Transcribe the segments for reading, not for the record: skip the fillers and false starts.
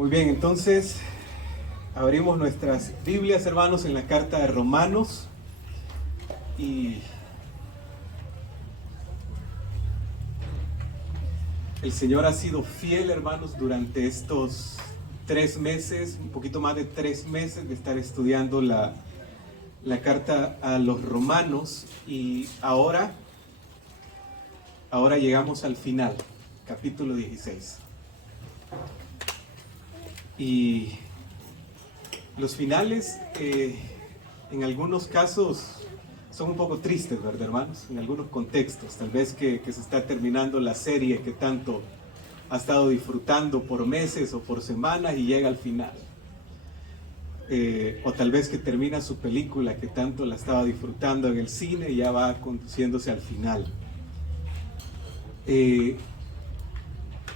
Muy bien, entonces abrimos nuestras Biblias, hermanos, en la carta de Romanos y el Señor ha sido fiel, hermanos, durante estos 3 meses, un poquito más de 3 meses de estar estudiando la carta a los romanos y ahora llegamos al final, capítulo 16. Y los finales en algunos casos son un poco tristes, ¿verdad, hermanos? En algunos contextos, tal vez que se está terminando la serie que tanto ha estado disfrutando por meses o por semanas y llega al final. O tal vez que termina su película que tanto la estaba disfrutando en el cine y ya va conduciéndose al final.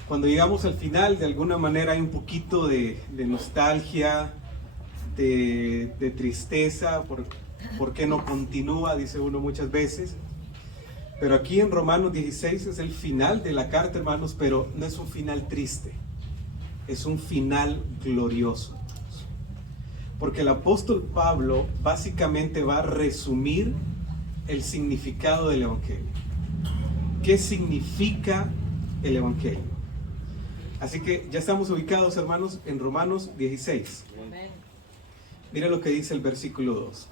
Cuando llegamos al final, de alguna manera hay un poquito de nostalgia, de tristeza, por qué no continúa, dice uno muchas veces. Pero aquí en Romanos 16 es el final de la carta, hermanos, pero no es un final triste, es un final glorioso. Porque el apóstol Pablo básicamente va a resumir el significado del Evangelio. ¿Qué significa el Evangelio? Así que ya estamos ubicados, hermanos, en Romanos 16. Mira lo que dice el versículo 2.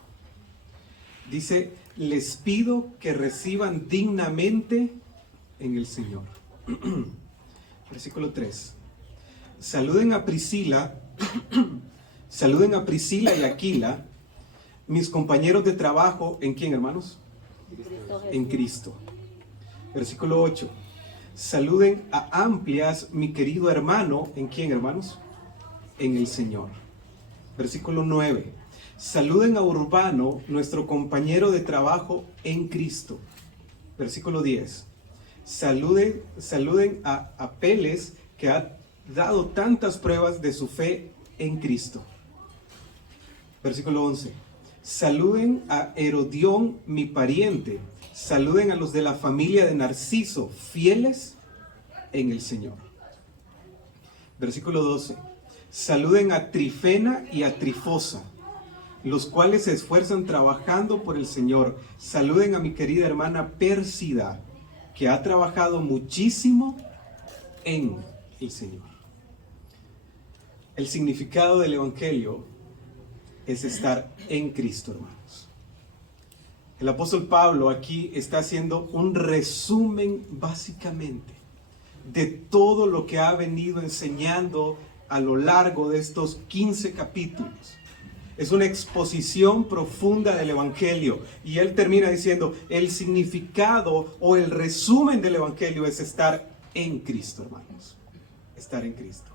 Dice, les pido que reciban dignamente en el Señor. Versículo 3. Saluden a Priscila y Aquila, mis compañeros de trabajo, ¿en quién, hermanos? En Cristo. Versículo 8. Saluden a Amplias, mi querido hermano, ¿en quién, hermanos? En el Señor. Versículo 9. Saluden a Urbano, nuestro compañero de trabajo en Cristo. Versículo 10. Saluden a Apeles, que ha dado tantas pruebas de su fe en Cristo. Versículo 11. Saluden a Herodión, mi pariente. Saluden a los de la familia de Narciso, fieles en el Señor. Versículo 12. Saluden a Trifena y a Trifosa, los cuales se esfuerzan trabajando por el Señor. Saluden a mi querida hermana Pérsida, que ha trabajado muchísimo en el Señor. El significado del Evangelio es estar en Cristo, hermanos. El apóstol Pablo aquí está haciendo un resumen básicamente de todo lo que ha venido enseñando a lo largo de estos 15 capítulos. Es una exposición profunda del Evangelio y él termina diciendo el significado o el resumen del Evangelio es estar en Cristo, hermanos. Estar en Cristo.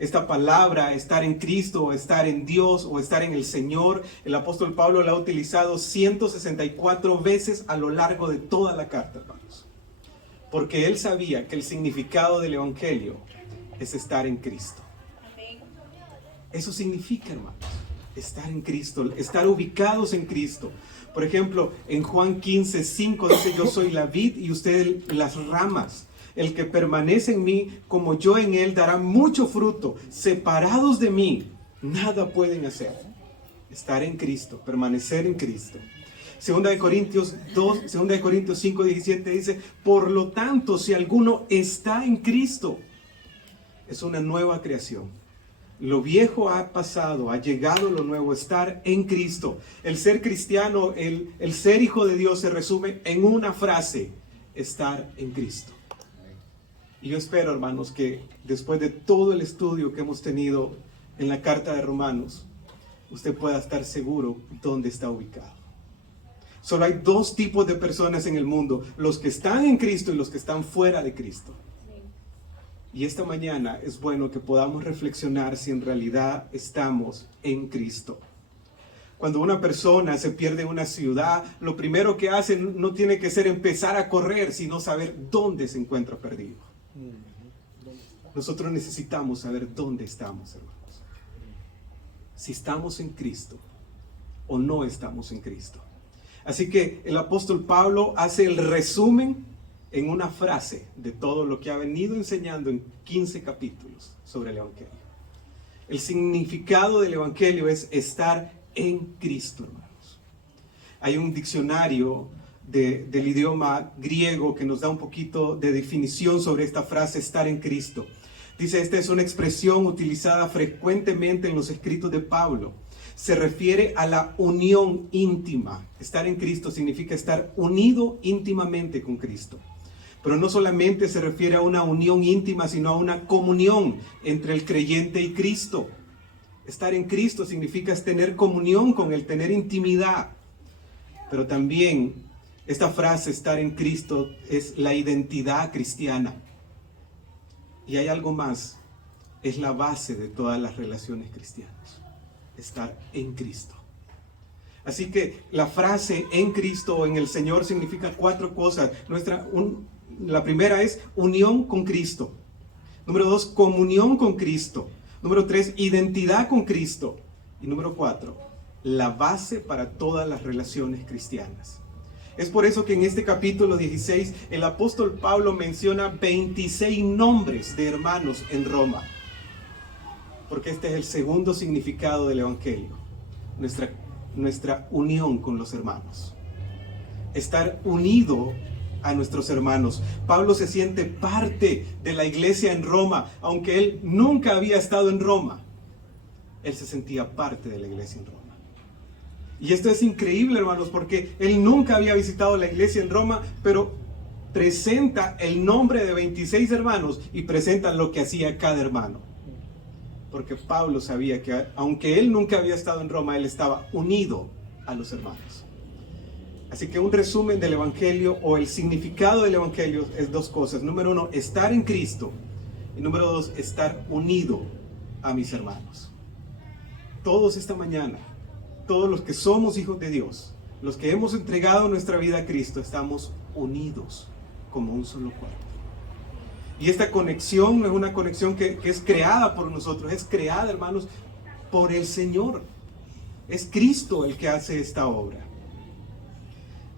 Esta palabra, estar en Cristo, o estar en Dios, o estar en el Señor, el apóstol Pablo la ha utilizado 164 veces a lo largo de toda la carta, hermanos. Porque él sabía que el significado del Evangelio es estar en Cristo. Eso significa, hermanos, estar en Cristo, estar ubicados en Cristo. Por ejemplo, en Juan 15:5 dice, yo soy la vid y ustedes las ramas. El que permanece en mí, como yo en él, dará mucho fruto. Separados de mí, nada pueden hacer. Estar en Cristo, permanecer en Cristo. Segunda de Corintios 5:17 dice, por lo tanto, si alguno está en Cristo, es una nueva creación. Lo viejo ha pasado, ha llegado lo nuevo, estar en Cristo. El ser cristiano, el ser hijo de Dios se resume en una frase, estar en Cristo. Y yo espero, hermanos, que después de todo el estudio que hemos tenido en la carta de Romanos, usted pueda estar seguro dónde está ubicado. Solo hay 2 tipos de personas en el mundo, los que están en Cristo y los que están fuera de Cristo. Y esta mañana es bueno que podamos reflexionar si en realidad estamos en Cristo. Cuando una persona se pierde en una ciudad, lo primero que hace no tiene que ser empezar a correr, sino saber dónde se encuentra perdido. Nosotros necesitamos saber dónde estamos, hermanos. Si estamos en Cristo o no estamos en Cristo. Así que el apóstol Pablo hace el resumen en una frase de todo lo que ha venido enseñando en 15 capítulos sobre el Evangelio. El significado del Evangelio es estar en Cristo, hermanos. Hay un diccionario del idioma griego que nos da un poquito de definición sobre esta frase, estar en Cristo. Dice, esta es una expresión utilizada frecuentemente en los escritos de Pablo. Se refiere a la unión íntima. Estar en Cristo significa estar unido íntimamente con Cristo. Pero no solamente se refiere a una unión íntima, sino a una comunión entre el creyente y Cristo. Estar en Cristo significa tener comunión con Él, tener intimidad. Pero también esta frase, estar en Cristo, es la identidad cristiana. Y hay algo más, es la base de todas las relaciones cristianas. Estar en Cristo. Así que la frase en Cristo o en el Señor significa 4 cosas. La primera es unión con Cristo. Número 2, comunión con Cristo. Número 3, identidad con Cristo. Y número 4, la base para todas las relaciones cristianas. Es por eso que en este capítulo 16 el apóstol Pablo menciona 26 nombres de hermanos en Roma. Porque este es el segundo significado del Evangelio. Nuestra unión con los hermanos. Estar unido a nuestros hermanos. Pablo se siente parte de la iglesia en Roma, aunque él nunca había estado en Roma. Él se sentía parte de la iglesia en Roma. Y esto es increíble, hermanos, porque él nunca había visitado la iglesia en Roma, pero presenta el nombre de 26 hermanos y presenta lo que hacía cada hermano. Porque Pablo sabía que aunque él nunca había estado en Roma, él estaba unido a los hermanos. Así que un resumen del Evangelio o el significado del Evangelio es 2 cosas. Número 1, estar en Cristo. Y número 2, estar unido a mis hermanos. Todos esta mañana, todos los que somos hijos de Dios, los que hemos entregado nuestra vida a Cristo, estamos unidos como un solo cuerpo. Y esta conexión no es una conexión que es creada por nosotros, es creada, hermanos, por el Señor. Es Cristo el que hace esta obra.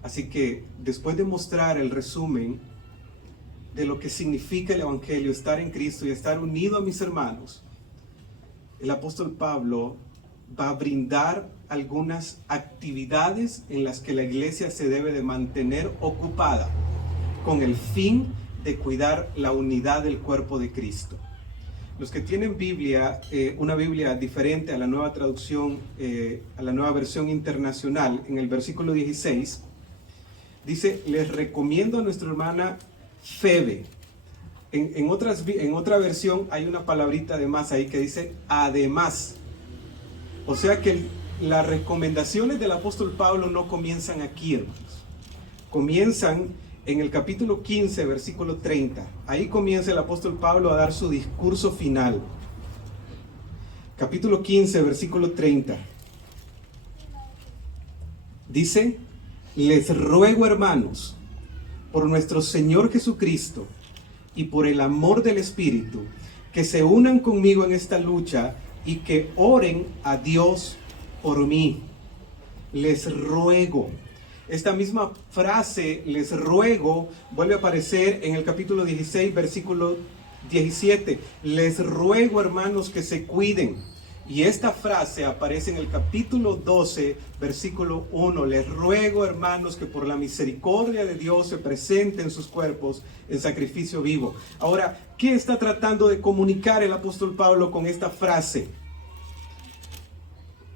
Así que después de mostrar el resumen de lo que significa el Evangelio, estar en Cristo y estar unido a mis hermanos, el apóstol Pablo va a brindar algunas actividades en las que la iglesia se debe de mantener ocupada con el fin de cuidar la unidad del cuerpo de Cristo. Los que tienen Biblia, una Biblia diferente a la nueva traducción, a la nueva versión internacional, en el versículo 16, dice, les recomiendo a nuestra hermana Febe. En otra versión hay una palabrita de más ahí que dice además. O sea que las recomendaciones del apóstol Pablo no comienzan aquí, hermanos. Comienzan en el capítulo 15, versículo 30. Ahí comienza el apóstol Pablo a dar su discurso final. Capítulo 15, versículo 30. Dice, les ruego, hermanos, por nuestro Señor Jesucristo y por el amor del Espíritu, que se unan conmigo en esta lucha y que oren a Dios por mí. Les ruego. Esta misma frase, les ruego, vuelve a aparecer en el capítulo 16, versículo 17. Les ruego, hermanos, que se cuiden. Y esta frase aparece en el capítulo 12, versículo 1. Les ruego, hermanos, que por la misericordia de Dios se presenten sus cuerpos en sacrificio vivo. Ahora, ¿qué está tratando de comunicar el apóstol Pablo con esta frase?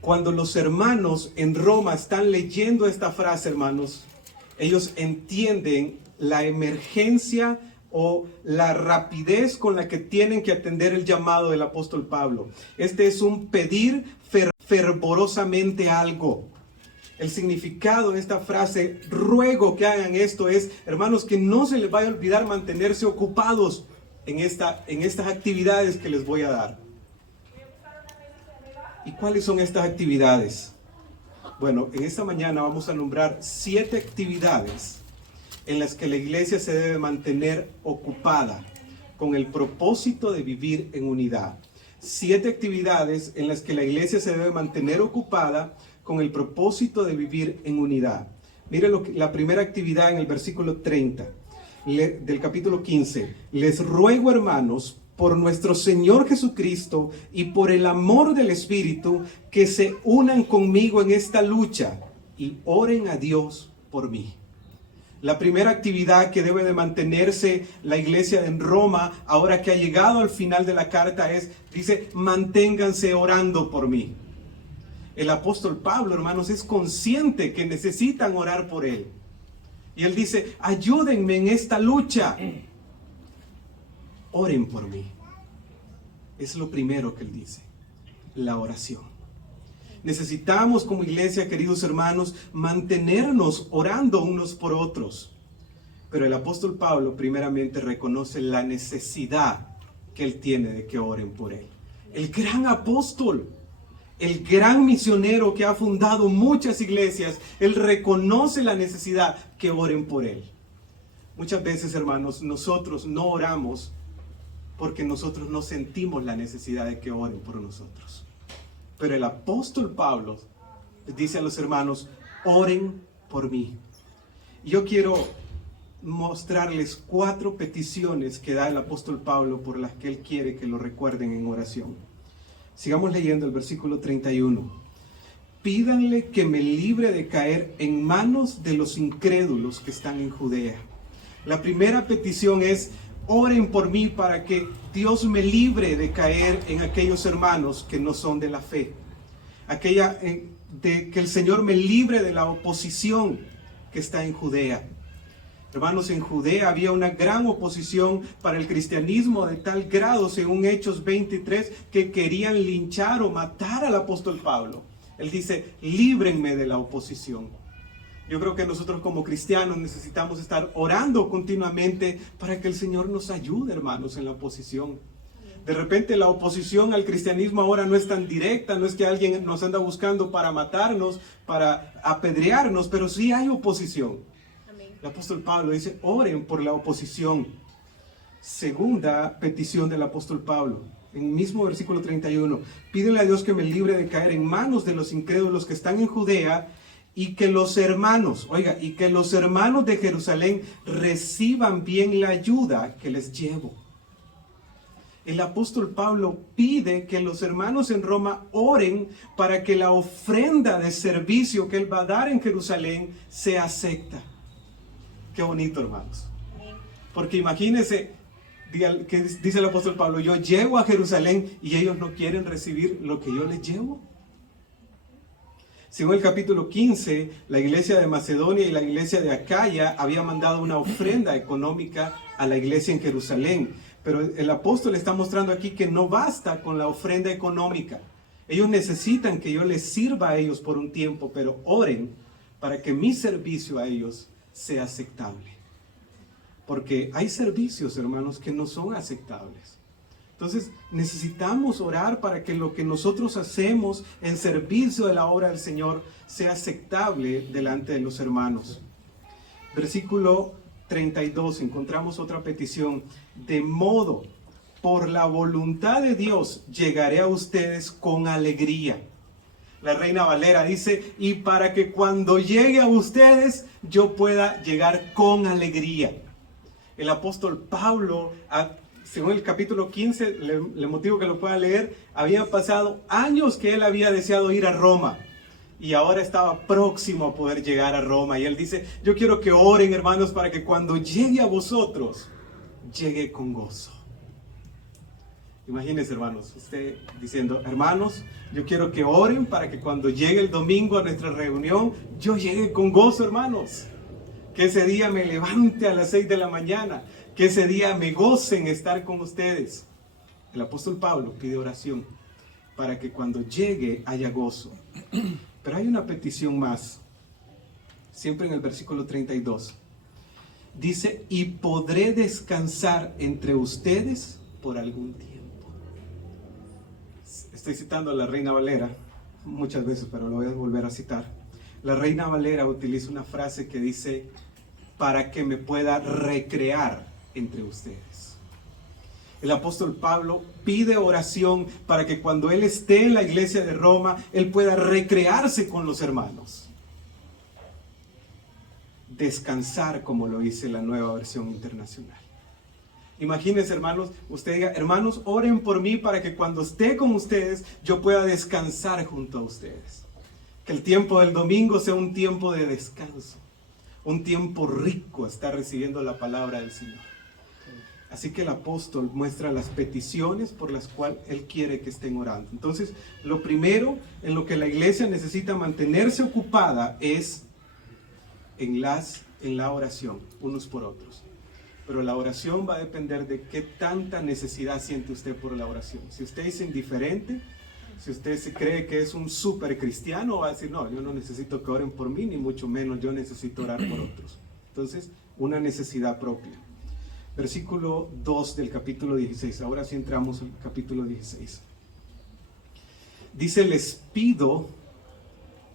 Cuando los hermanos en Roma están leyendo esta frase, hermanos, ellos entienden la emergencia o la rapidez con la que tienen que atender el llamado del apóstol Pablo. Este es un pedir fervorosamente algo. El significado de esta frase, ruego que hagan esto, es, hermanos, que no se les vaya a olvidar mantenerse ocupados en estas actividades que les voy a dar. ¿Y cuáles son estas actividades? Bueno, en esta mañana vamos a nombrar 7 actividades en las que la iglesia se debe mantener ocupada con el propósito de vivir en unidad. 7 actividades en las que la iglesia se debe mantener ocupada con el propósito de vivir en unidad. Mire la primera actividad en el versículo 30 del capítulo 15. Les ruego, hermanos, por nuestro Señor Jesucristo y por el amor del Espíritu, que se unan conmigo en esta lucha y oren a Dios por mí. La primera actividad que debe de mantenerse la iglesia en Roma, ahora que ha llegado al final de la carta, dice, manténganse orando por mí. El apóstol Pablo, hermanos, es consciente que necesitan orar por él. Y él dice, ayúdenme en esta lucha. Oren por mí. Es lo primero que él dice, la oración. Necesitamos como iglesia, queridos hermanos, mantenernos orando unos por otros. Pero el apóstol Pablo primeramente reconoce la necesidad que él tiene de que oren por él. El gran apóstol, el gran misionero que ha fundado muchas iglesias, él reconoce la necesidad que oren por él. Muchas veces, hermanos, nosotros no oramos porque nosotros no sentimos la necesidad de que oren por nosotros. Pero el apóstol Pablo les dice a los hermanos, oren por mí. Yo quiero mostrarles 4 peticiones que da el apóstol Pablo por las que él quiere que lo recuerden en oración. Sigamos leyendo el versículo 31. Pídanle que me libre de caer en manos de los incrédulos que están en Judea. La primera petición es, oren por mí para que Dios me libre de caer en aquellos hermanos que no son de la fe. Que el Señor me libre de la oposición que está en Judea. Hermanos, en Judea había una gran oposición para el cristianismo de tal grado, según Hechos 23, que querían linchar o matar al apóstol Pablo. Él dice, líbrenme de la oposición. Yo creo que nosotros como cristianos necesitamos estar orando continuamente para que el Señor nos ayude, hermanos, en la oposición. De repente la oposición al cristianismo ahora no es tan directa, no es que alguien nos anda buscando para matarnos, para apedrearnos, pero sí hay oposición. Amén. El apóstol Pablo dice, oren por la oposición. Segunda petición del apóstol Pablo, en el mismo versículo 31, pídele a Dios que me libre de caer en manos de los incrédulos que están en Judea, y que los hermanos de Jerusalén reciban bien la ayuda que les llevo. El apóstol Pablo pide que los hermanos en Roma oren para que la ofrenda de servicio que él va a dar en Jerusalén sea acepta. Qué bonito, hermanos. Porque imagínense, que dice el apóstol Pablo, yo llego a Jerusalén y ellos no quieren recibir lo que yo les llevo. Según el capítulo 15, la iglesia de Macedonia y la iglesia de Acaya habían mandado una ofrenda económica a la iglesia en Jerusalén. Pero el apóstol está mostrando aquí que no basta con la ofrenda económica. Ellos necesitan que yo les sirva a ellos por un tiempo, pero oren para que mi servicio a ellos sea aceptable. Porque hay servicios, hermanos, que no son aceptables. Entonces necesitamos orar para que lo que nosotros hacemos en servicio de la obra del Señor sea aceptable delante de los hermanos. Versículo 32, encontramos otra petición. De modo, por la voluntad de Dios, llegaré a ustedes con alegría. La Reina Valera dice, y para que cuando llegue a ustedes, yo pueda llegar con alegría. El apóstol Pablo, según el capítulo 15, le motivo que lo pueda leer, había pasado años que él había deseado ir a Roma y ahora estaba próximo a poder llegar a Roma. Y él dice, yo quiero que oren, hermanos, para que cuando llegue a vosotros, llegue con gozo. Imagínense, hermanos, usted diciendo, hermanos, yo quiero que oren para que cuando llegue el domingo a nuestra reunión, yo llegue con gozo, hermanos. Que ese día me levante a las 6 de la mañana. Que ese día me goce en estar con ustedes. El apóstol Pablo pide oración para que cuando llegue haya gozo. Pero hay una petición más, siempre en el versículo 32. Dice, y podré descansar entre ustedes por algún tiempo. Estoy citando a la Reina Valera muchas veces, pero lo voy a volver a citar. La Reina Valera utiliza una frase que dice, para que me pueda recrear entre ustedes. El apóstol Pablo pide oración para que cuando él esté en la iglesia de Roma, él pueda recrearse con los hermanos. Descansar, como lo dice la Nueva Versión Internacional. Imagínense, hermanos, usted diga, hermanos, oren por mí para que cuando esté con ustedes, yo pueda descansar junto a ustedes. Que el tiempo del domingo sea un tiempo de descanso, un tiempo rico, estar recibiendo la palabra del Señor. Así que el apóstol muestra las peticiones por las cuales él quiere que estén orando. Entonces, lo primero en lo que la iglesia necesita mantenerse ocupada es en la oración, unos por otros. Pero la oración va a depender de qué tanta necesidad siente usted por la oración. Si usted es indiferente, si usted se cree que es un súper cristiano, va a decir, no, yo no necesito que oren por mí, ni mucho menos yo necesito orar por otros. Entonces, una necesidad propia. Versículo 2 del capítulo 16. Ahora sí entramos al capítulo 16. Dice, les pido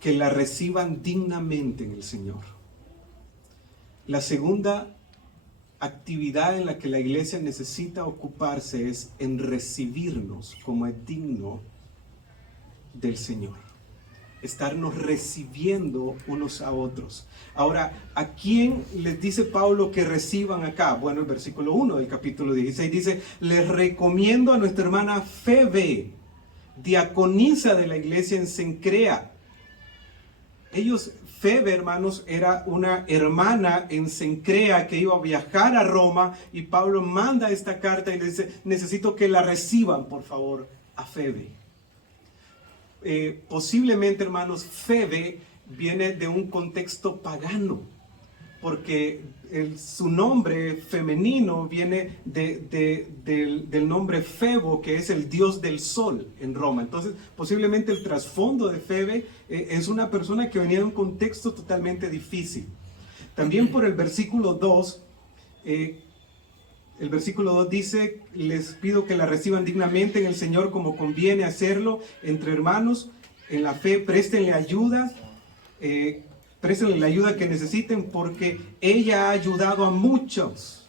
que la reciban dignamente en el Señor. La segunda actividad en la que la iglesia necesita ocuparse es en recibirnos como es digno del Señor. Estarnos recibiendo unos a otros. Ahora, ¿a quién les dice Pablo que reciban acá? Bueno, el versículo 1 del capítulo 16 dice, les recomiendo a nuestra hermana Febe, diaconisa de la iglesia en Cencrea. Febe, hermanos, era una hermana en Cencrea que iba a viajar a Roma, y Pablo manda esta carta y le dice, necesito que la reciban, por favor, a Febe. Posiblemente, hermanos, Febe viene de un contexto pagano, porque su nombre femenino viene del nombre Febo, que es el dios del sol en Roma. Entonces, posiblemente el trasfondo de Febe es una persona que venía de un contexto totalmente difícil. También por el versículo 2, el versículo 2 dice, les pido que la reciban dignamente en el Señor como conviene hacerlo entre hermanos en la fe, préstenle ayuda, préstenle la ayuda que necesiten porque ella ha ayudado a muchos.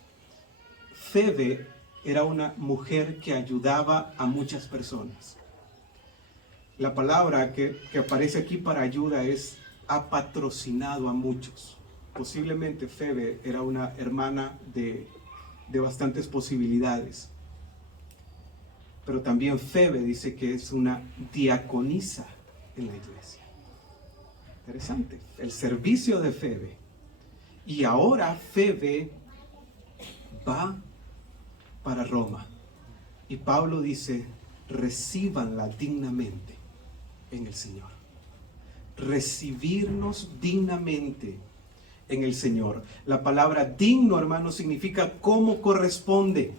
Febe era una mujer que ayudaba a muchas personas. La palabra que aparece aquí para ayuda es ha patrocinado a muchos. Posiblemente Febe era una hermana de bastantes posibilidades. Pero también Febe dice que es una diaconisa en la iglesia. Interesante, el servicio de Febe. Y ahora Febe va para Roma. Y Pablo dice, recíbanla dignamente en el Señor. Recibirnos dignamente en el Señor. La palabra digno, hermano, significa como corresponde.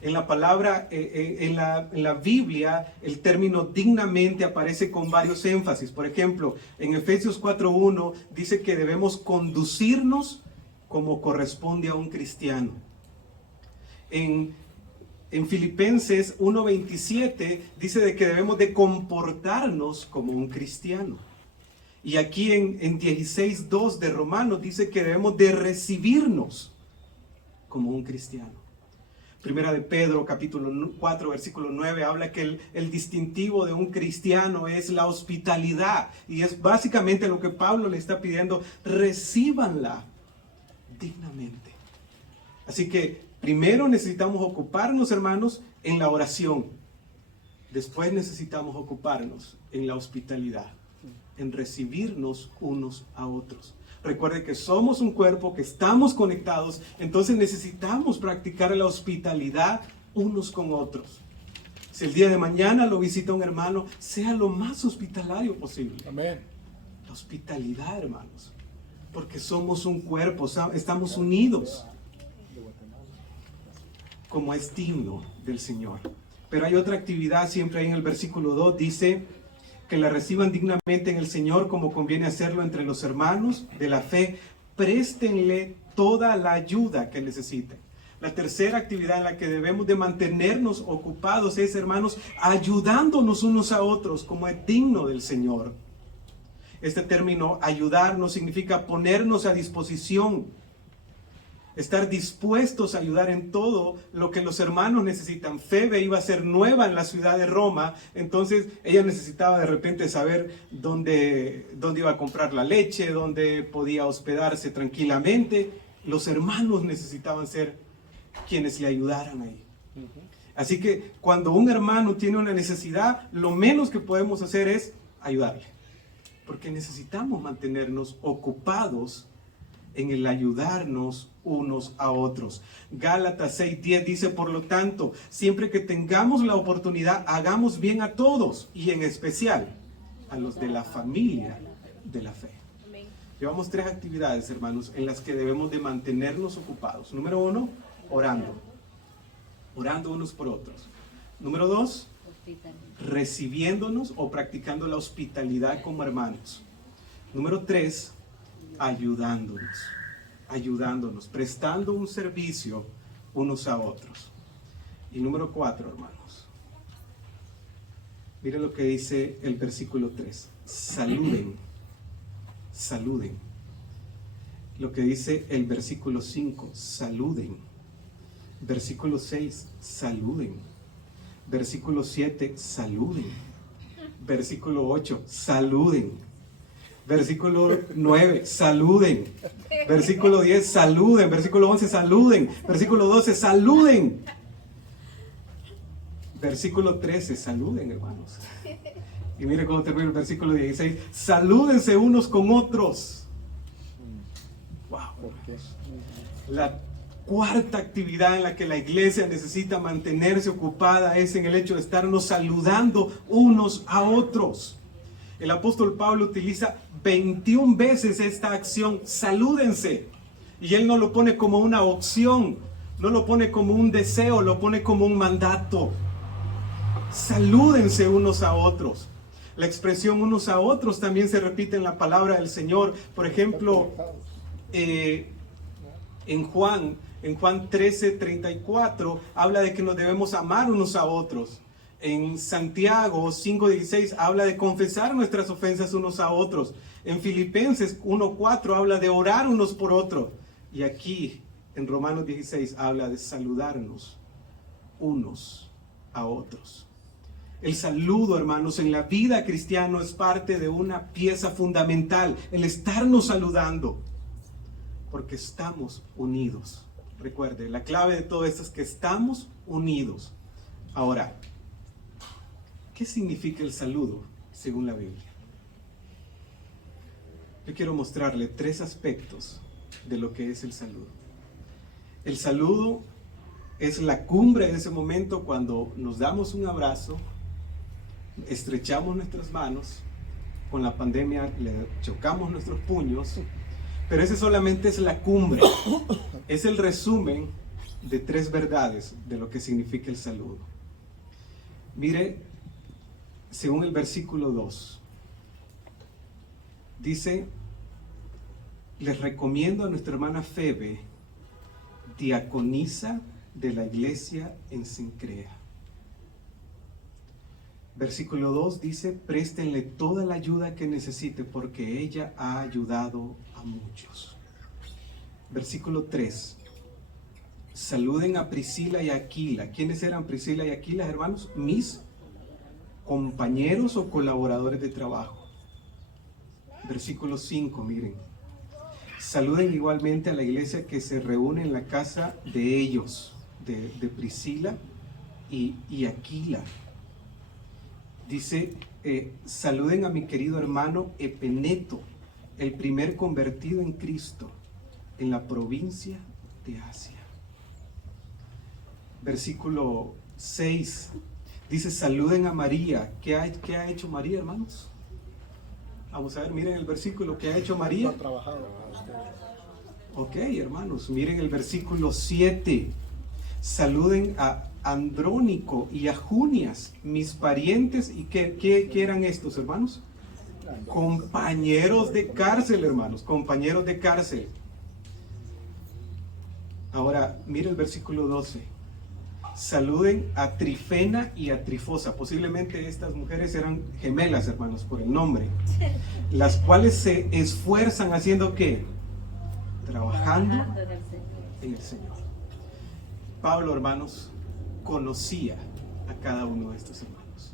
En la palabra, en la Biblia, el término dignamente aparece con varios énfasis. Por ejemplo, en Efesios 4:1 dice que debemos conducirnos como corresponde a un cristiano. En Filipenses 1:27 dice de que debemos de comportarnos como un cristiano. Y aquí en 16:2 de Romanos dice que debemos de recibirnos como un cristiano. Primera de Pedro, capítulo 4, versículo 9, habla que el distintivo de un cristiano es la hospitalidad. Y es básicamente lo que Pablo le está pidiendo, recíbanla dignamente. Así que primero necesitamos ocuparnos, hermanos, en la oración. Después necesitamos ocuparnos en la hospitalidad, en recibirnos unos a otros. Recuerde que somos un cuerpo, que estamos conectados, entonces necesitamos practicar la hospitalidad unos con otros. Si el día de mañana lo visita un hermano, sea lo más hospitalario posible. Amén. La hospitalidad, hermanos, porque somos un cuerpo, estamos unidos, como es digno del Señor. Pero hay otra actividad, siempre ahí en el versículo 2, dice que la reciban dignamente en el Señor como conviene hacerlo entre los hermanos de la fe. Préstenle toda la ayuda que necesiten. La tercera actividad en la que debemos de mantenernos ocupados es, hermanos, ayudándonos unos a otros como es digno del Señor. Este término ayudarnos significa ponernos a disposición, estar dispuestos a ayudar en todo lo que los hermanos necesitan. Febe iba a ser nueva en la ciudad de Roma, entonces ella necesitaba de repente saber dónde iba a comprar la leche, dónde podía hospedarse tranquilamente. Los hermanos necesitaban ser quienes le ayudaran ahí. Así que cuando un hermano tiene una necesidad, lo menos que podemos hacer es ayudarle. Porque necesitamos mantenernos ocupados en el ayudarnos unos a otros. Gálatas 6:10 dice, por lo tanto, siempre que tengamos la oportunidad, hagamos bien a todos y en especial a los de la familia de la fe. Llevamos 3 actividades, hermanos, en las que debemos de mantenernos ocupados. Número 1, orando. Orando unos por otros. Número 2, recibiéndonos o practicando la hospitalidad como hermanos. Número 3, ayudándonos, prestando un servicio unos a otros. Y número 4, hermanos, mire lo que dice el versículo 3, saluden. Lo que dice el versículo 5, saluden. Versículo 6, saluden. Versículo 7, saluden. Versículo 8, saluden. Versículo 9, saluden. Versículo 10, saluden. Versículo 11, saluden. Versículo 12, saluden. Versículo 13, saluden, hermanos. Y mire cómo termina el versículo 16. Salúdense unos con otros. Wow. La cuarta actividad en la que la iglesia necesita mantenerse ocupada es en el hecho de estarnos saludando unos a otros. El apóstol Pablo utiliza 21 veces esta acción, salúdense. Y él no lo pone como una opción, no lo pone como un deseo, lo pone como un mandato. Salúdense unos a otros. La expresión unos a otros también se repite en la palabra del Señor. Por ejemplo, en Juan 13:34 habla de que nos debemos amar unos a otros. En Santiago 5:16 habla de confesar nuestras ofensas unos a otros. En Filipenses 1:4 habla de orar unos por otros. Y aquí en Romanos 16 habla de saludarnos unos a otros. El saludo, hermanos, en la vida cristiana es parte de una pieza fundamental, el estarnos saludando, porque estamos unidos. Recuerde, la clave de todo esto es que estamos unidos. Ahora, ¿qué significa el saludo según la Biblia? Yo quiero mostrarle 3 aspectos de lo que es el saludo. El saludo es la cumbre de ese momento cuando nos damos un abrazo, estrechamos nuestras manos, con la pandemia le chocamos nuestros puños, pero ese solamente es la cumbre, es el resumen de 3 verdades de lo que significa el saludo. Mire, según el versículo 2, dice, les recomiendo a nuestra hermana Febe, diaconisa de la iglesia en Cencrea. Versículo 2 dice, préstenle toda la ayuda que necesite porque ella ha ayudado a muchos. Versículo 3, saluden a Priscila y a Aquila. ¿Quiénes eran Priscila y Aquila, hermanos? Mis compañeros o colaboradores de trabajo. Versículo 5, miren. Saluden igualmente a la iglesia que se reúne en la casa de ellos, de Priscila y Aquila. Dice, saluden a mi querido hermano Epeneto, el primer convertido en Cristo en la provincia de Asia. Versículo 6, dice, saluden a María. ¿Qué ha hecho María, hermanos? Vamos a ver, miren el versículo que ha hecho María. Ha trabajado. Ok, hermanos, miren el versículo 7. Saluden a Andrónico y a Junias, mis parientes. ¿Y qué eran estos, hermanos? Compañeros de cárcel, hermanos, compañeros de cárcel. Ahora, mire el versículo 12. Saluden a Trifena y a Trifosa. Posiblemente estas mujeres eran gemelas, hermanos, por el nombre. Las cuales se esfuerzan haciendo ¿qué? Trabajando en el Señor. Pablo, hermanos, conocía a cada uno de estos hermanos.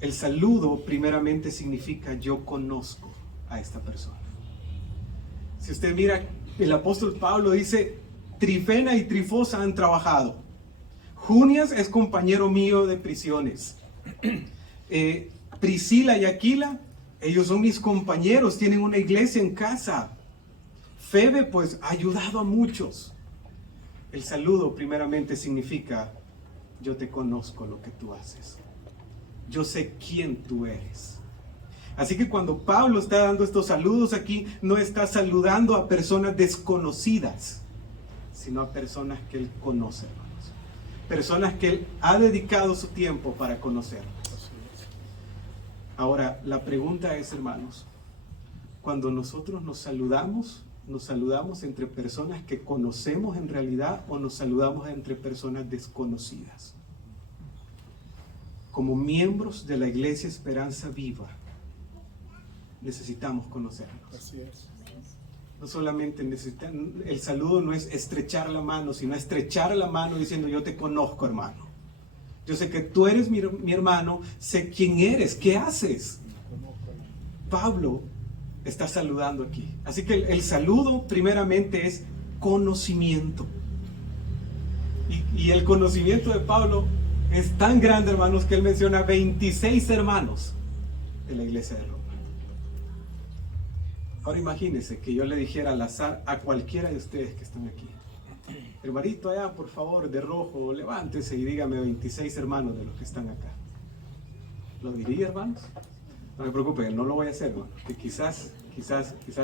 El saludo primeramente significa yo conozco a esta persona. Si usted mira, el apóstol Pablo dice, Trifena y Trifosa han trabajado. Junias es compañero mío de prisiones. Priscila y Aquila, ellos son mis compañeros, tienen una iglesia en casa. Febe, pues, ha ayudado a muchos. El saludo primeramente significa: yo te conozco lo que tú haces. Yo sé quién tú eres. Así que cuando Pablo está dando estos saludos aquí, no está saludando a personas desconocidas, sino a personas que él conoce, hermanos. Personas que él ha dedicado su tiempo para conocer. Ahora, la pregunta es, hermanos, cuando nosotros nos saludamos entre personas que conocemos en realidad o nos saludamos entre personas desconocidas. Como miembros de la Iglesia Esperanza Viva, necesitamos conocernos. Así es. No solamente el saludo no es estrechar la mano, sino estrechar la mano diciendo: yo te conozco, hermano. Yo sé que tú eres mi hermano, sé quién eres, qué haces. Pablo está saludando aquí. Así que el saludo primeramente es conocimiento. Y el conocimiento de Pablo es tan grande, hermanos, que él menciona 26 hermanos de la iglesia de Roma. Ahora imagínense que yo le dijera al azar a cualquiera de ustedes que están aquí: hermanito allá, por favor, de rojo, levántese y dígame 26 hermanos de los que están acá. ¿Lo diría, hermanos? No me preocupe, no lo voy a hacer, hermano, que quizás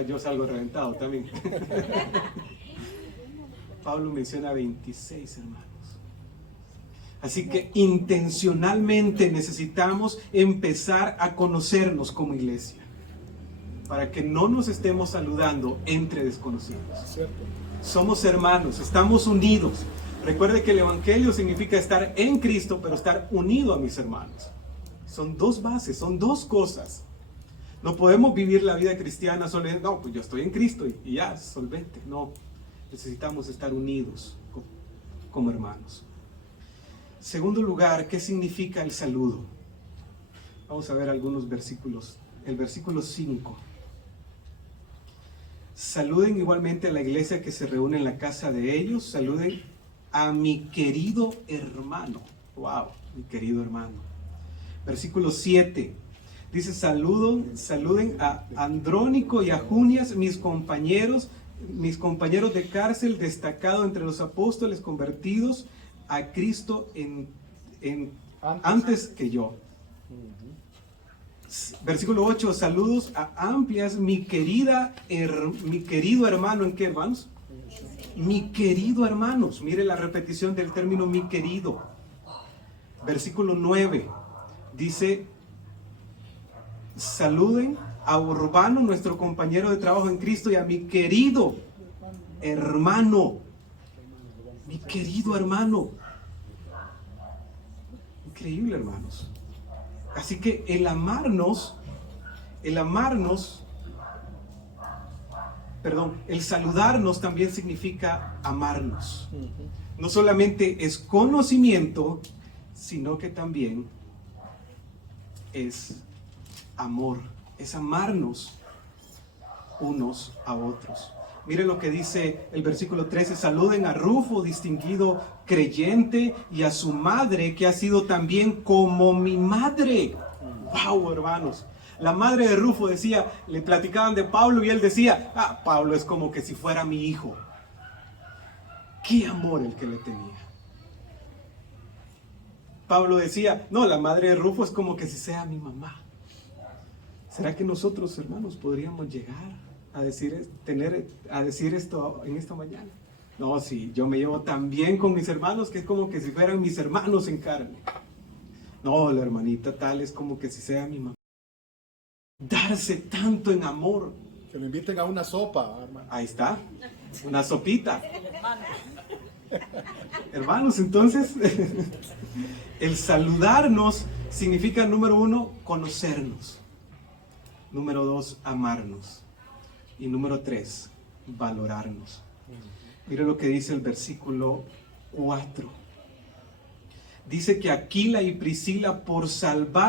yo salgo reventado también. Pablo menciona 26 hermanos. Así que intencionalmente necesitamos empezar a conocernos como iglesia, para que no nos estemos saludando entre desconocidos. ¿Cierto? Somos hermanos, estamos unidos. Recuerde que el evangelio significa estar en Cristo, pero estar unido a mis hermanos. Son dos bases, son dos cosas. No podemos vivir la vida cristiana solo en, no, pues yo estoy en Cristo y ya, solvente. No, necesitamos estar unidos como hermanos. Segundo lugar, ¿qué significa el saludo? Vamos a ver algunos versículos. El versículo 5. Saluden igualmente a la iglesia que se reúne en la casa de ellos. Saluden a mi querido hermano. Wow, mi querido hermano. Versículo 7. Dice: saluden a Andrónico y a Junias, mis compañeros de cárcel, destacado entre los apóstoles convertidos a Cristo antes que yo. Versículo 8, saludos a Amplias, mi querido hermano. ¿En qué, hermanos? Mi querido hermanos. Mire la repetición del término mi querido. Versículo 9 dice: saluden a Urbano, nuestro compañero de trabajo en Cristo, y a mi querido hermano. Mi querido hermano. Increíble, hermanos. Así que el saludarnos también significa amarnos. No solamente es conocimiento, sino que también es amor, es amarnos unos a otros. Miren lo que dice el versículo 13: saluden a Rufo, distinguido creyente, y a su madre, que ha sido también como mi madre. Wow, hermanos. La madre de Rufo decía, le platicaban de Pablo y él decía: Pablo es como que si fuera mi hijo. Qué amor el que le tenía. Pablo decía: no, la madre de Rufo es como que si sea mi mamá. ¿Será que nosotros, hermanos, podríamos llegar a decir esto en esta mañana? No, sí, yo me llevo tan bien con mis hermanos que es como que si fueran mis hermanos en carne. No, la hermanita tal es como que si sea mi mamá. Darse tanto en amor. Que lo inviten a una sopa, hermano. Ahí está, una sopita. Hermanos, entonces, el saludarnos significa, número 1, conocernos. Número 2, amarnos. Y número 3, valorarnos. Mira lo que dice el versículo 4. Dice que Aquila y Priscila, por salvarme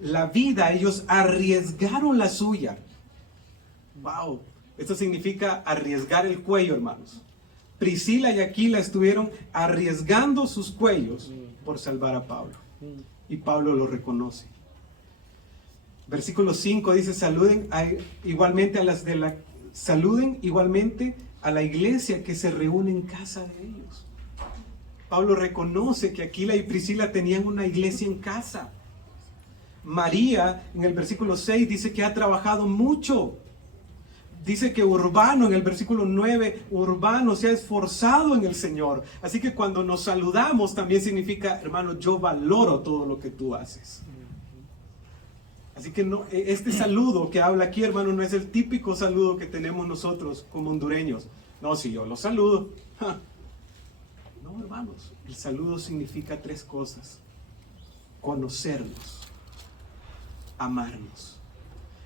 la vida, ellos arriesgaron la suya. Wow, Esto significa arriesgar el cuello, hermanos. Priscila y Aquila estuvieron arriesgando sus cuellos por salvar a Pablo. Y Pablo lo reconoce. Versículo 5 dice, saluden igualmente a la iglesia que se reúne en casa de ellos. Pablo reconoce que Aquila y Priscila tenían una iglesia en casa. María, en el versículo 6, dice que ha trabajado mucho. Dice que Urbano, en el versículo 9, Urbano se ha esforzado en el Señor. Así que cuando nos saludamos también significa, hermano, yo valoro todo lo que tú haces. Así que no, este saludo que habla aquí, hermano, no es el típico saludo que tenemos nosotros como hondureños. No, si yo los saludo. ¡Ja! No, hermanos, el saludo significa tres cosas. Conocernos, amarnos.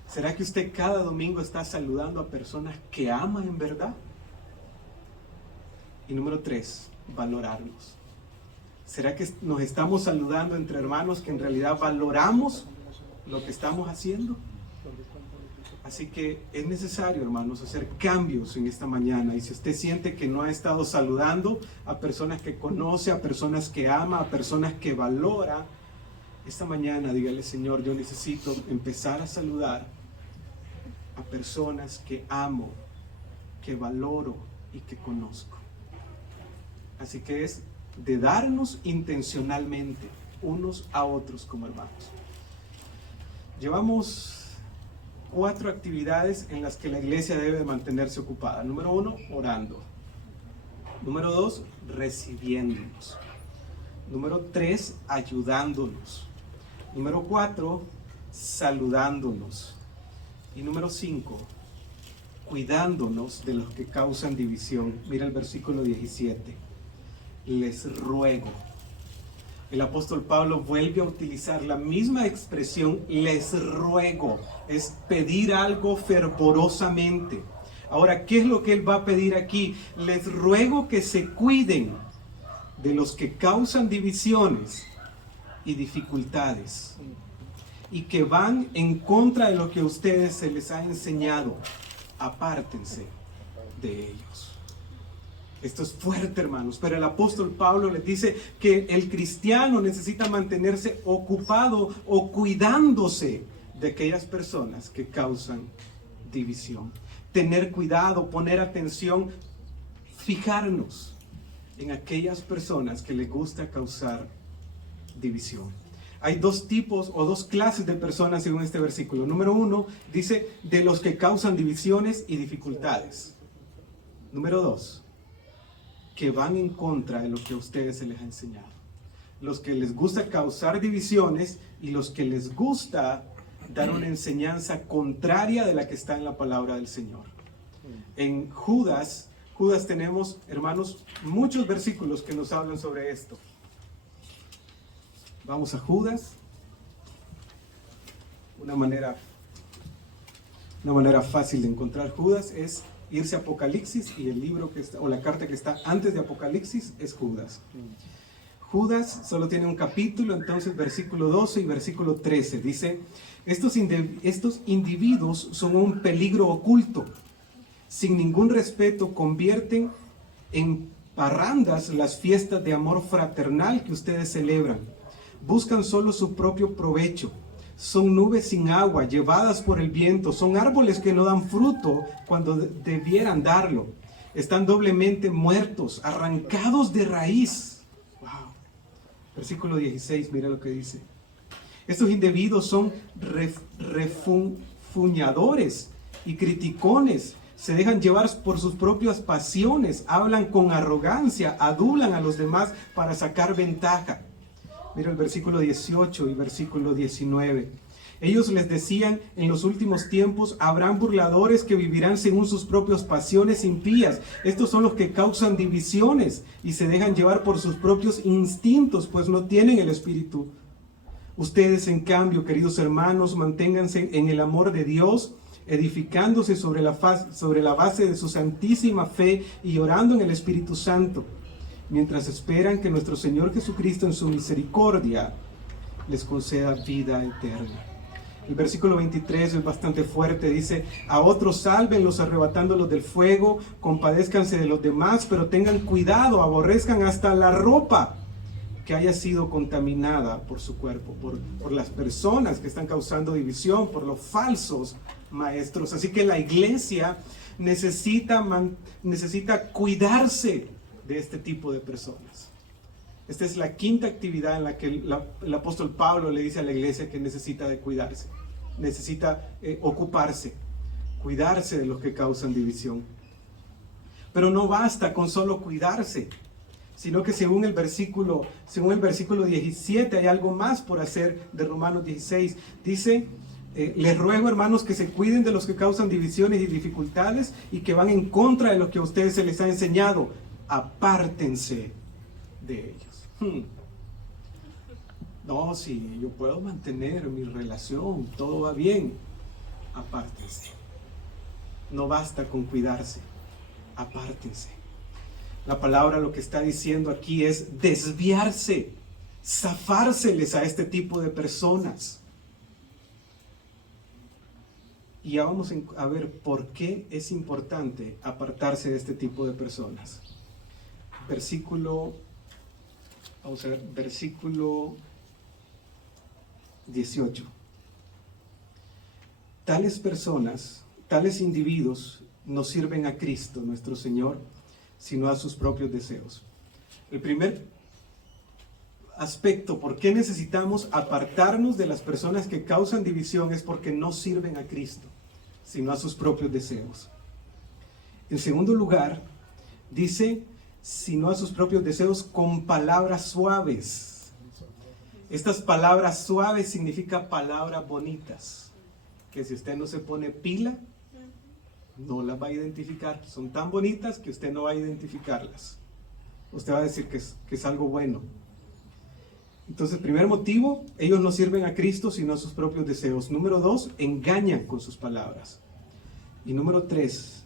¿Será que usted cada domingo está saludando a personas que ama en verdad? Y número 3, valorarnos. ¿Será que nos estamos saludando entre hermanos que en realidad valoramos lo que estamos haciendo? Así que es necesario, hermanos, hacer cambios en esta mañana. Y si usted siente que no ha estado saludando a personas que conoce, a personas que ama, a personas que valora, esta mañana dígale, Señor, yo necesito empezar a saludar a personas que amo, que valoro y que conozco. Así que es de darnos intencionalmente unos a otros como hermanos. Llevamos 4 actividades en las que la iglesia debe mantenerse ocupada. Número 1, orando. Número 2, recibiéndonos. Número 3, ayudándonos. Número 4, saludándonos. Y número 5, cuidándonos de los que causan división. Mira el versículo 17. Les ruego. El apóstol Pablo vuelve a utilizar la misma expresión, les ruego. Es pedir algo fervorosamente. Ahora, ¿qué es lo que él va a pedir aquí? Les ruego que se cuiden de los que causan divisiones y dificultades, y que van en contra de lo que a ustedes se les ha enseñado. Apártense de ellos. Esto es fuerte, hermanos, pero el apóstol Pablo les dice que el cristiano necesita mantenerse ocupado o cuidándose de aquellas personas que causan división. Tener cuidado, poner atención, fijarnos en aquellas personas que les gusta causar división. Hay 2 tipos o 2 clases de personas según este versículo. Número 1 dice de los que causan divisiones y dificultades. Número 2, que van en contra de lo que a ustedes se les ha enseñado. Los que les gusta causar divisiones y los que les gusta dar una enseñanza contraria de la que está en la palabra del Señor. En Judas tenemos, hermanos, muchos versículos que nos hablan sobre esto. Vamos a Judas. Una manera fácil de encontrar Judas es irse a Apocalipsis, y el libro que está, o la carta que está antes de Apocalipsis, es Judas. Judas solo tiene un capítulo, entonces versículo 12 y versículo 13 dice: estos individuos son un peligro oculto. Sin ningún respeto convierten en parrandas las fiestas de amor fraternal que ustedes celebran. Buscan solo su propio provecho. Son nubes sin agua, llevadas por el viento. Son árboles que no dan fruto cuando debieran darlo. Están doblemente muertos, arrancados de raíz. Wow. Versículo 16, mira lo que dice. Estos individuos son refunfuñadores y criticones. Se dejan llevar por sus propias pasiones. Hablan con arrogancia, adulan a los demás para sacar ventaja. Mira el versículo 18 y versículo 19. Ellos les decían: en los últimos tiempos habrán burladores que vivirán según sus propias pasiones impías. Estos son los que causan divisiones y se dejan llevar por sus propios instintos, pues no tienen el Espíritu. Ustedes, en cambio, queridos hermanos, manténganse en el amor de Dios, edificándose sobre la base de su santísima fe y orando en el Espíritu Santo, mientras esperan que nuestro Señor Jesucristo en su misericordia les conceda vida eterna. El versículo 23 es bastante fuerte, dice: a otros sálvenlos arrebatándolos del fuego, compadézcanse de los demás, pero tengan cuidado, aborrezcan hasta la ropa que haya sido contaminada por su cuerpo, por las personas que están causando división, por los falsos maestros. Así que la iglesia necesita cuidarse de este tipo de personas. Esta es la quinta actividad en la que el apóstol Pablo le dice a la iglesia que necesita de cuidarse, necesita ocuparse, cuidarse de los que causan división. Pero no basta con solo cuidarse, sino que según el versículo 17 hay algo más por hacer de Romanos 16. Dice: les ruego, hermanos, que se cuiden de los que causan divisiones y dificultades y que van en contra de lo que a ustedes se les ha enseñado. Apártense de ellos. No, si yo puedo mantener mi relación, todo va bien. Apártense. No basta con cuidarse. Apártense. La palabra lo que está diciendo aquí es desviarse, zafárseles a este tipo de personas. Y ya vamos a ver por qué es importante apartarse de este tipo de personas. Versículo 18. Tales personas, tales individuos no sirven a Cristo, nuestro Señor, sino a sus propios deseos. El primer aspecto, ¿por qué necesitamos apartarnos de las personas que causan división? Es porque no sirven a Cristo, sino a sus propios deseos. En segundo lugar, dice, sino a sus propios deseos con palabras suaves. Estas palabras suaves significan palabras bonitas, que si usted no se pone pila, no las va a identificar. Son tan bonitas que usted no va a identificarlas. Usted va a decir que es algo bueno. Entonces, primer motivo, ellos no sirven a Cristo sino a sus propios deseos. Número 2, engañan con sus palabras. Y número 3,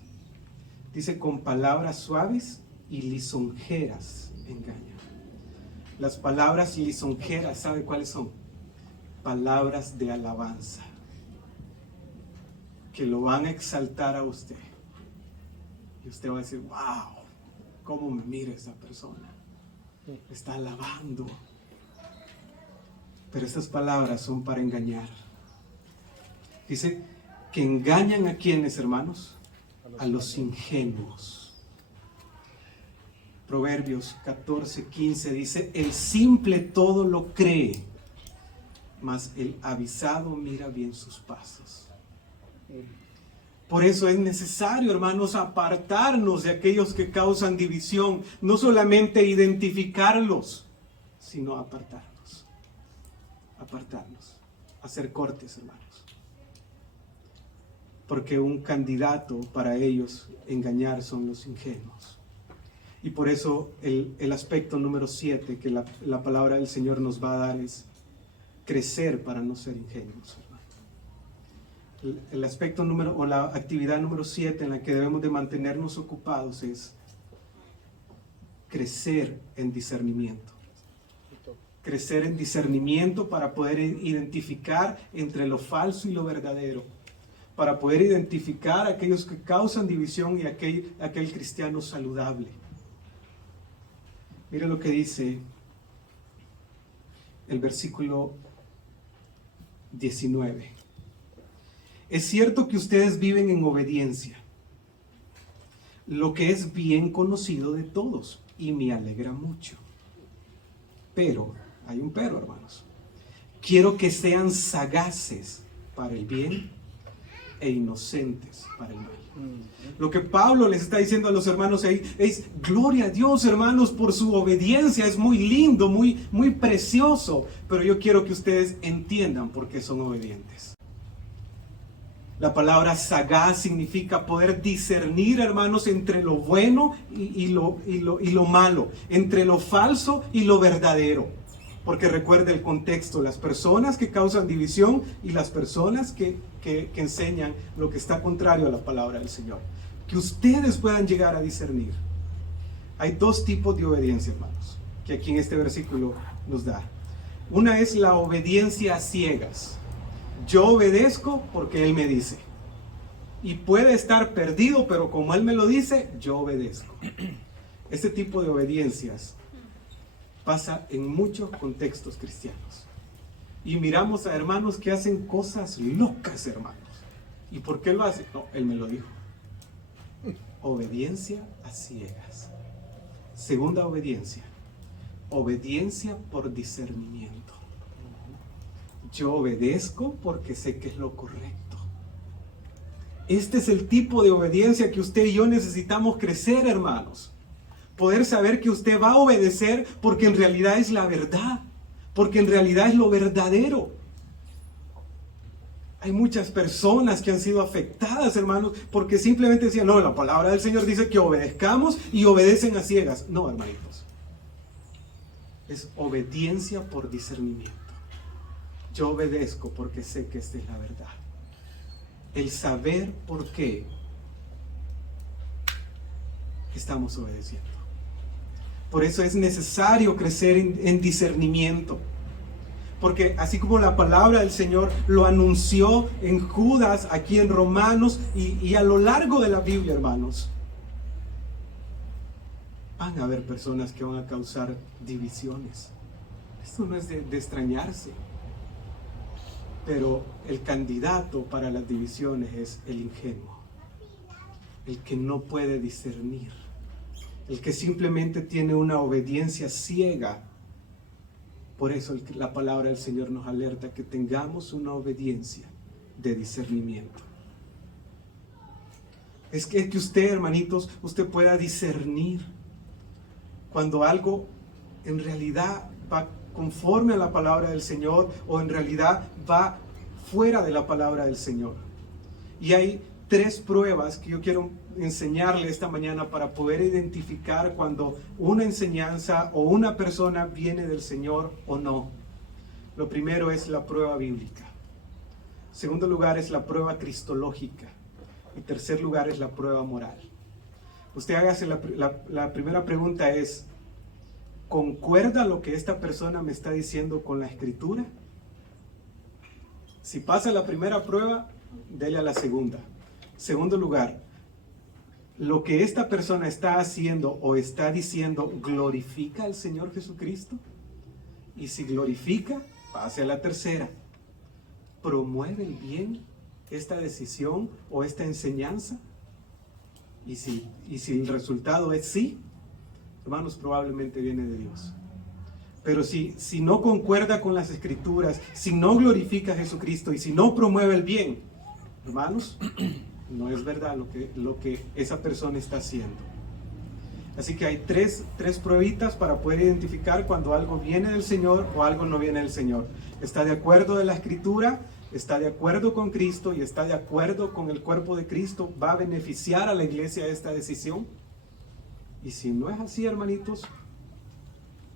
dice con palabras suaves y lisonjeras engañan. Las palabras lisonjeras, ¿sabe cuáles son? Palabras de alabanza, que lo van a exaltar a usted. Y usted va a decir: wow, cómo me mira esta persona, está alabando. Pero estas palabras son para engañar. Dice que engañan a quienes, hermanos, a los ingenuos. Proverbios 14:15 dice: el simple todo lo cree, mas el avisado mira bien sus pasos. Por eso es necesario, hermanos, apartarnos de aquellos que causan división. No solamente identificarlos, sino apartarnos. Hacer cortes, hermanos. Porque un candidato para ellos engañar son los ingenuos. Y por eso el aspecto número 7 que la palabra del Señor nos va a dar es crecer para no ser ingenuos, hermano. El aspecto o la actividad número 7 en la que debemos de mantenernos ocupados es crecer en discernimiento. Crecer en discernimiento para poder identificar entre lo falso y lo verdadero, para poder identificar a aquellos que causan división y aquel cristiano saludable. Mira lo que dice el versículo 19. Es cierto que ustedes viven en obediencia, lo que es bien conocido de todos, y me alegra mucho. Pero, hay un pero, hermanos. Quiero que sean sagaces para el bien e inocentes para el mal. Lo que Pablo les está diciendo a los hermanos ahí es: gloria a Dios, hermanos, por su obediencia. Es muy lindo, muy, muy precioso. Pero yo quiero que ustedes entiendan por qué son obedientes. La palabra sagaz significa poder discernir, hermanos, entre lo bueno y lo malo, entre lo falso y lo verdadero. Porque recuerde el contexto: las personas que causan división y las personas que enseñan lo que está contrario a la palabra del Señor. Que ustedes puedan llegar a discernir. Hay dos tipos de obediencia, hermanos, que aquí en este versículo nos da. Una es la obediencia a ciegas. Yo obedezco porque Él me dice. Y puede estar perdido, pero como Él me lo dice, yo obedezco. Este tipo de obediencias pasa en muchos contextos cristianos. Y miramos a hermanos que hacen cosas locas, hermanos. ¿Y por qué lo hacen? No, Él me lo dijo. Obediencia a ciegas. Segunda obediencia. Obediencia por discernimiento. Yo obedezco porque sé que es lo correcto. Este es el tipo de obediencia que usted y yo necesitamos crecer, hermanos. Poder saber que usted va a obedecer porque en realidad es la verdad. Porque en realidad es lo verdadero. Hay muchas personas que han sido afectadas, hermanos, porque simplemente decían, no, la palabra del Señor dice que obedezcamos y obedecen a ciegas. No, hermanitos. Es obediencia por discernimiento. Yo obedezco porque sé que esta es la verdad. El saber por qué estamos obedeciendo. Por eso es necesario crecer en discernimiento. Porque así como la palabra del Señor lo anunció en Judas, aquí en Romanos y a lo largo de la Biblia, hermanos, van a haber personas que van a causar divisiones. Esto no es de extrañarse. Pero el candidato para las divisiones es el ingenuo, el que no puede discernir, el que simplemente tiene una obediencia ciega. Por eso la palabra del Señor nos alerta que tengamos una obediencia de discernimiento. Es que usted, hermanitos, usted pueda discernir cuando algo en realidad va conforme a la palabra del Señor o en realidad va fuera de la palabra del Señor. Y hay 3 pruebas que yo quiero enseñarle esta mañana para poder identificar cuando una enseñanza o una persona viene del Señor o no. Lo primero es la prueba bíblica. Segundo lugar es la prueba cristológica. Y tercer lugar es la prueba moral. Usted hágase la primera pregunta es: ¿concuerda lo que esta persona me está diciendo con la Escritura? Si pasa la primera prueba, dele a la segunda. Segundo lugar, ¿lo que esta persona está haciendo o está diciendo glorifica al Señor Jesucristo? Y si glorifica, pase a la tercera. ¿Promueve el bien esta decisión o esta enseñanza? Y si el resultado es sí, hermanos, probablemente viene de Dios. Pero si no concuerda con las Escrituras, si no glorifica a Jesucristo y si no promueve el bien, hermanos, no es verdad lo que esa persona está haciendo. Así que hay tres pruebitas para poder identificar cuando algo viene del Señor o algo no viene del Señor. ¿Está de acuerdo de la Escritura? ¿Está de acuerdo con Cristo y está de acuerdo con el cuerpo de Cristo? ¿Va a beneficiar a la iglesia esta decisión? Y si no es así, hermanitos,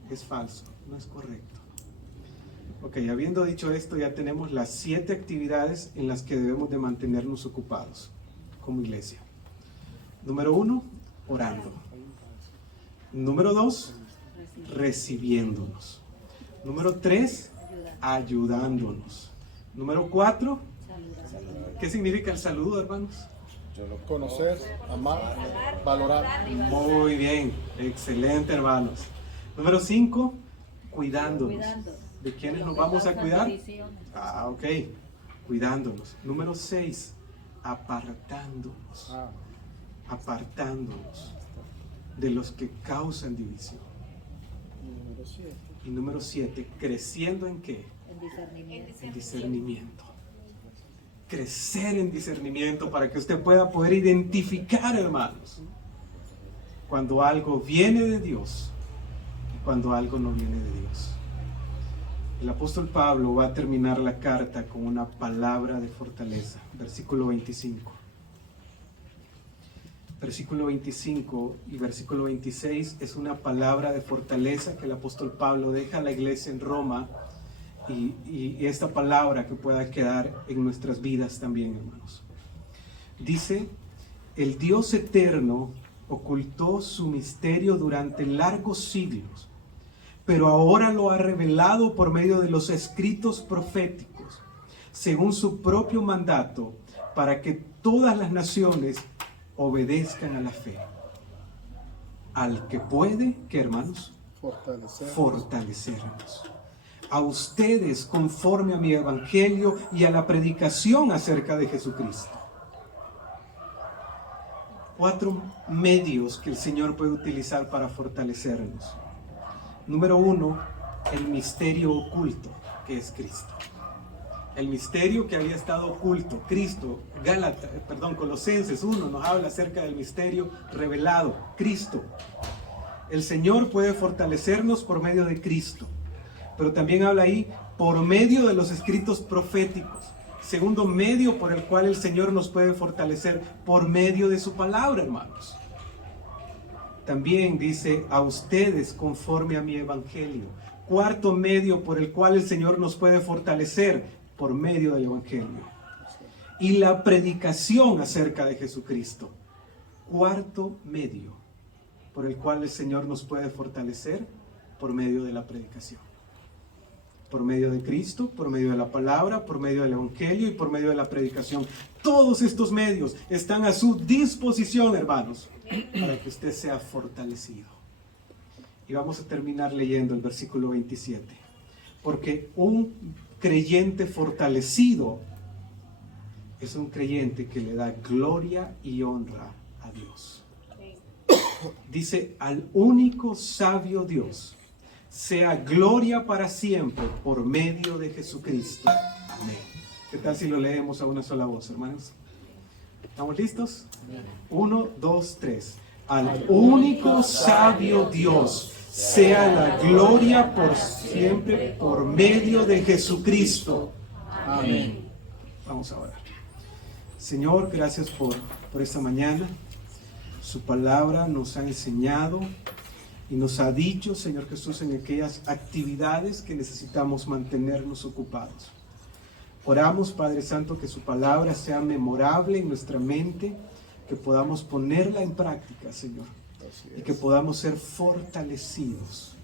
es falso, no es correcto. Ok, habiendo dicho esto, ya tenemos las 7 actividades en las que debemos de mantenernos ocupados como iglesia. Número 1, orando. Número 2, recibiéndonos. Número 3, ayudándonos. Número 4, ¿qué significa el saludo, hermanos? Conocer, amar, valorar. Muy bien, excelente, hermanos. Número 5, cuidándonos. ¿De quiénes nos vamos a cuidar? Ok, cuidándonos. Número 6, apartándonos. Apartándonos de los que causan división. Y número 7, creciendo ¿en qué? En discernimiento. Crecer en discernimiento para que usted pueda poder identificar, hermanos, cuando algo viene de Dios y cuando algo no viene de Dios. El apóstol Pablo va a terminar la carta con una palabra de fortaleza. Versículo 25. Versículo 25 y versículo 26 es una palabra de fortaleza que el apóstol Pablo deja a la iglesia en Roma. Y esta palabra que pueda quedar en nuestras vidas también, hermanos. Dice: el Dios eterno ocultó su misterio durante largos siglos, pero ahora lo ha revelado por medio de los escritos proféticos. según su propio mandato, para que todas las naciones obedezcan a la fe. Al que puede, ¿qué, hermanos? Fortalecernos. A ustedes conforme a mi evangelio y a la predicación acerca de Jesucristo. 4 medios que el Señor puede utilizar para fortalecernos. Número 1, el misterio oculto, que es Cristo. El misterio que había estado oculto, Cristo. Colosenses 1 nos habla acerca del misterio revelado, Cristo. El Señor puede fortalecernos por medio de Cristo, pero también habla ahí por medio de los escritos proféticos. Segundo medio por el cual el Señor nos puede fortalecer, por medio de su palabra, hermanos. También dice, a ustedes conforme a mi evangelio. Cuarto medio por el cual el Señor nos puede fortalecer, por medio del evangelio. Y la predicación acerca de Jesucristo. Cuarto medio por el cual el Señor nos puede fortalecer, por medio de la predicación. Por medio de Cristo, por medio de la palabra, por medio del evangelio y por medio de la predicación. Todos estos medios están a su disposición, hermanos, para que usted sea fortalecido. Y vamos a terminar leyendo el versículo 27. Porque un creyente fortalecido es un creyente que le da gloria y honra a Dios. Dice, al único sabio Dios sea gloria para siempre por medio de Jesucristo. Amén. ¿Qué tal si lo leemos a una sola voz, hermanos? ¿Estamos listos? 1, 2, 3. Al único sabio Dios sea la gloria por siempre por medio de Jesucristo. Amén. Vamos a orar. Señor, gracias por esta mañana. Su palabra nos ha enseñado y nos ha dicho, Señor Jesús, en aquellas actividades que necesitamos mantenernos ocupados. Oramos, Padre Santo, que su palabra sea memorable en nuestra mente, que podamos ponerla en práctica, Señor, y que podamos ser fortalecidos.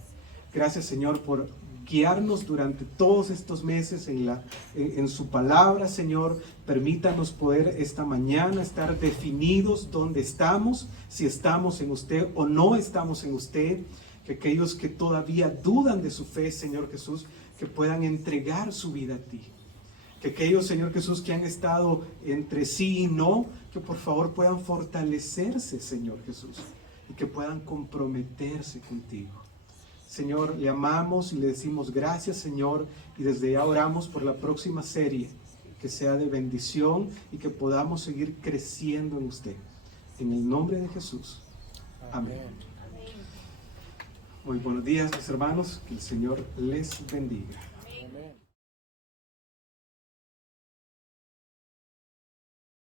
Gracias, Señor, por guiarnos durante todos estos meses en su palabra, Señor. Permítanos poder esta mañana estar definidos dónde estamos, si estamos en usted o no estamos en usted. Que aquellos que todavía dudan de su fe, Señor Jesús, que puedan entregar su vida a ti. Que aquellos, Señor Jesús, que han estado entre sí y no, que por favor puedan fortalecerse, Señor Jesús, y que puedan comprometerse contigo. Señor, le amamos y le decimos gracias, Señor, y desde ya oramos por la próxima serie, que sea de bendición y que podamos seguir creciendo en usted. En el nombre de Jesús. Amén. Muy buenos días, mis hermanos, que el Señor les bendiga.